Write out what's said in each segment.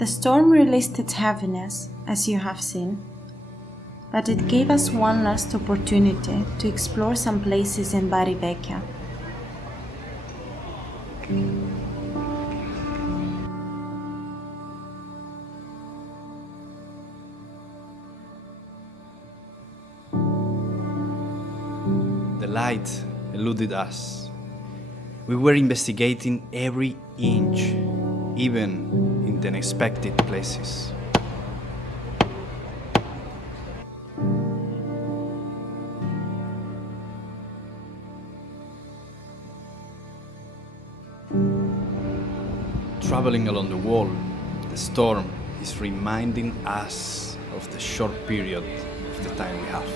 The storm released its heaviness, as you have seen, but it gave us one last opportunity to explore some places in Bari Vecchia. The light eluded us. We were investigating every inch, even in the unexpected places. Traveling along the wall, the storm is reminding us of the short period of the time we have.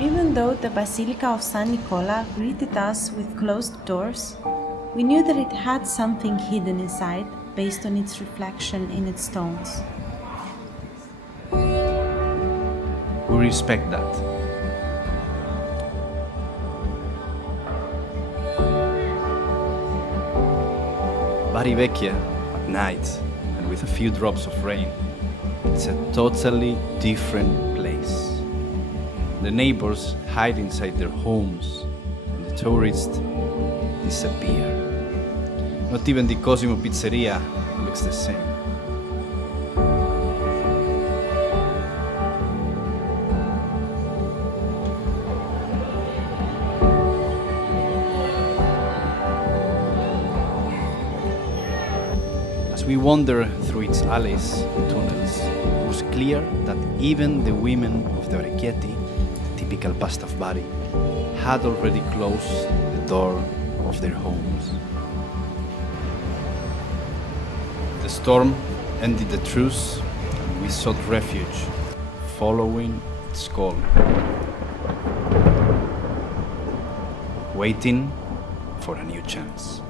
Even though the Basilica of San Nicola greeted us with closed doors, we knew that it had something hidden inside based on its reflection in its stones. We respect that. Bari Vecchia at night and with a few drops of rain, it's a totally different place. The neighbors hide inside their homes and the tourists disappear. Not even the Cosimo Pizzeria looks the same. As we wander through its alleys and tunnels, it was clear that even the women of the Orecchietti, the typical pasta of Bari, had already closed the door of their homes. The storm ended the truce, and we sought refuge, following its call, waiting for a new chance.